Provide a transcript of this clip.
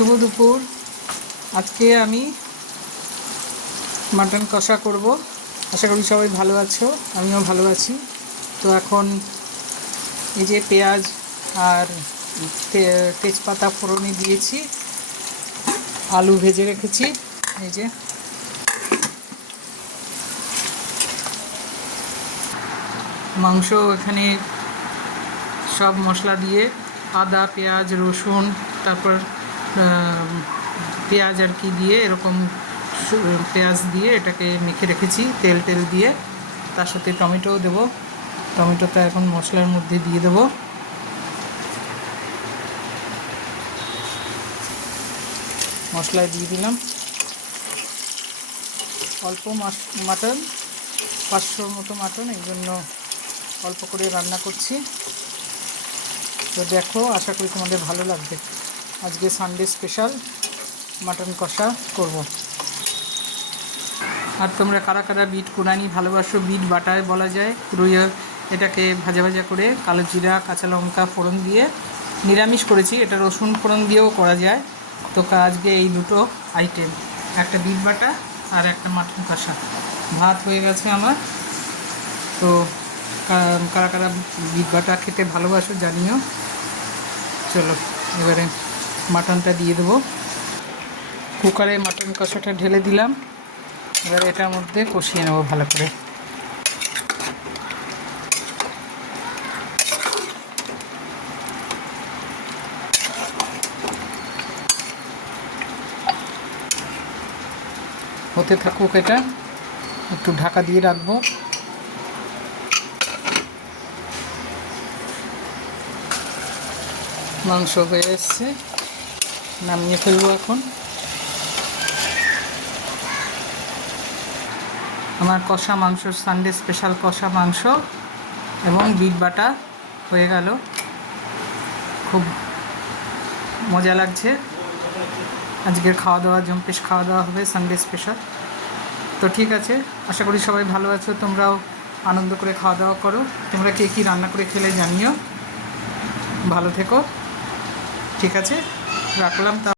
শুভ দুপুর। আজকে আমি মাটন কষা করব। আশা করি সবাই ভালো আছো, আমিও ভালো আছি। তো এখন এই যে পেঁয়াজ আর তেজপাতা ফোড়নে দিয়েছি, আলু ভেজে রেখেছি। এই যে মাংস, এখানে সব মশলা দিয়ে আদা পেঁয়াজ রসুন, তারপর পেঁয়াজ আর কি দিয়ে এরকম পেঁয়াজ দিয়ে এটাকে মেখে রেখেছি তেল দিয়ে। তার সাথে টমেটোও দেবো। টমেটোটা এখন মশলার মধ্যে দিয়ে দেবো। মশলায় দিয়ে দিলাম। অল্প মাটন, 500 মতো মাটন, এই জন্য অল্প করে রান্না করছি। তো দেখো, আশা করি তোমাদের ভালো লাগবে। আজকে সানডে স্পেশাল মাটন কষা করব। আর তোমরা কারা কারা বিট কুড়ানি ভালোবাসো, বিট বাটায় বলা যায়, পুরোই এটাকে ভাজা ভাজা করে কালো জিরা কাঁচা লঙ্কা ফোড়ন দিয়ে নিরামিষ করেছি। এটা রসুন ফোড়ন দিয়েও করা যায়। তো আজকে এই দুটো আইটেম, একটা বিট বাটা আর একটা মাটন কষা। ভাত হয়ে গেছে আমার। তো কারা কারা বিট বাটা খেতে ভালোবাসো জানিও। চলো এবারে মাটনটা দিয়ে দেবো। কুকারে মাটন কষাটা ঢেলে দিলাম। এবার এটার মধ্যে কষিয়ে নেবো ভালো করে। হতে থাকুক, এটা একটু ঢাকা দিয়ে রাখবো। মাংস হয়ে এসছে, নামিয়ে ফেলবো এখন। আমার কষা মাংস, সানডে স্পেশাল কষা মাংস এবং বিট বাটা হয়ে গেল। খুব মজা লাগছে। আজকের খাওয়া দাওয়া জম্পেশ খাওয়া দাওয়া হবে, সানডে স্পেশাল। তো ঠিক আছে, আশা করি সবাই ভালো আছো, তোমরাও আনন্দ করে খাওয়া দাওয়া করো। তোমরা কে কী রান্না করে খেলে জানিও। ভালো থেকো। ঠিক আছে, রাখলাম।